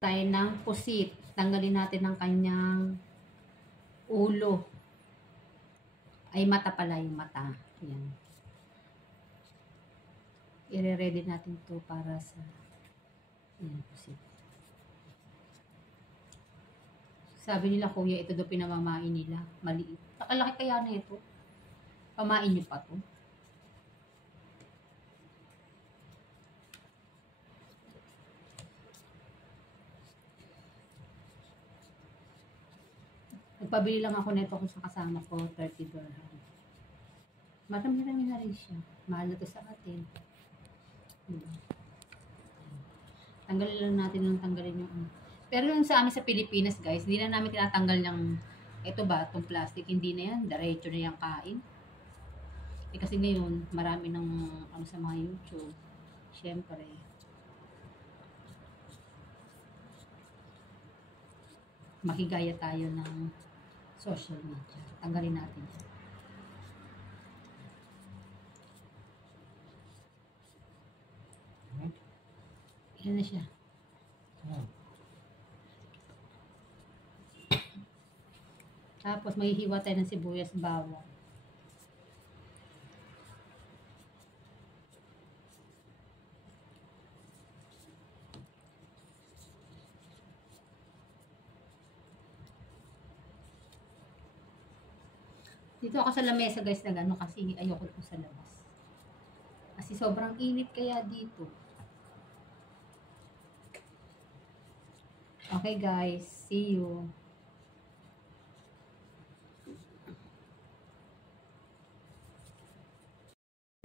Tayo ng pusit. Tanggalin natin ang kanyang ulo. Ay, mata pala yung mata. Yan. I-ready natin to para sa pusit. Sabi nila, kuya, ito daw pinamamain nila. Maliit. Nakalaki kaya na ito. Pamain nyo pa to. Nagpabili lang ako nito kung sa kasama ko, 30 dirham. Marami-rami na rin siya. Mahal na to sa atin. Tanggalin lang natin ng tanggalin yung Pero yung sa amin sa Pilipinas, guys, hindi na namin tinatanggal ng ito ba, itong plastic. Hindi na yan. Diretso na yung kain. Kasi ngayon, marami ng sa mga YouTube. Siyempre. Makigaya tayo ng social media. Tanggalin natin yan. Yan na siya. Tapos maghihiwa tayo ng sibuyas, bawang. Dito ako sa lamesa, guys, na gano'n kasi ayoko po sa labas. Kasi sobrang init kaya dito. Okay, guys. See you.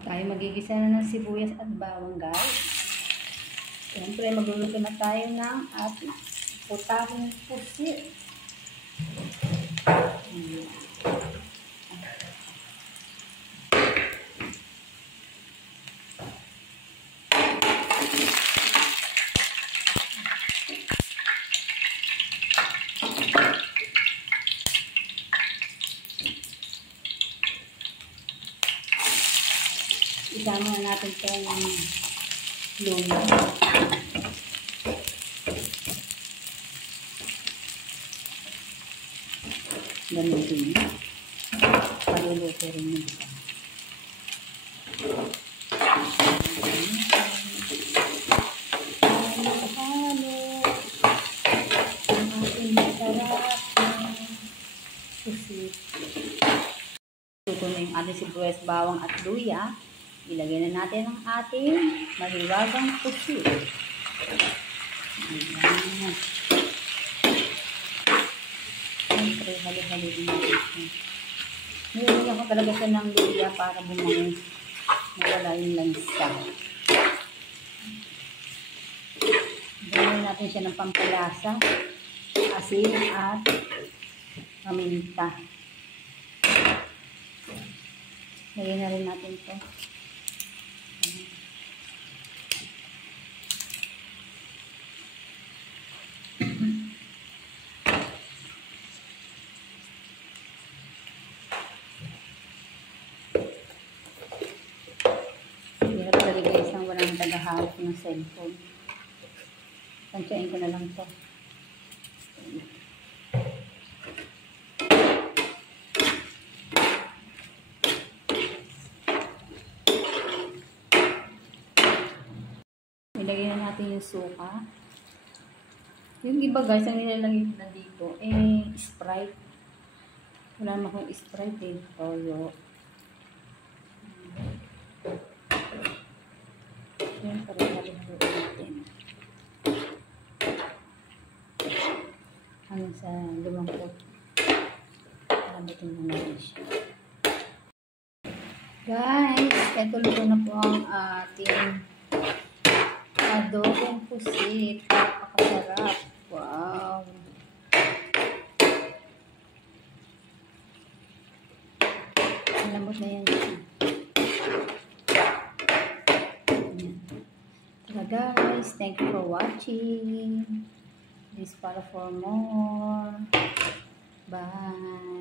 Tayo magigisa na ng sibuyas at bawang, guys. Siyempre, magluluto na tayo ng ating putahing pusit. Isama na natin ito ng luya. Ganun din. Paluluto rin yung isa. Halo-halo. Ang ating masarap na pusit. Luto na yung ating sibuyas, bawang at luya. Ilagay na natin ang ating mahiwagang pusit. Ayan. Siyempre, halo-halo din natin. Nilagyan ko talaga siya ng luya para bumangis. Nawala yung lansa. Gawin natin siya ng pampalasa, asin at paminta. Lagyan na rin natin ito. Hirap talaga guys ang walang tagahawak ng cellphone. Tansyain ko na lang ito. Nilagay na natin yung suka. Yung iba guys, ang nilalagay na dito, Sprite. Wala naman akong Sprite Toyo. Siyempre, halo-halo natin. Hanggang sa lumangkot. Lambutin mo natin siya. Guys, eto luto na po ang ating adobong pusit. Napakasarap. Wow. Malambot na yan. So guys, thank you for watching. Please follow for more. Bye.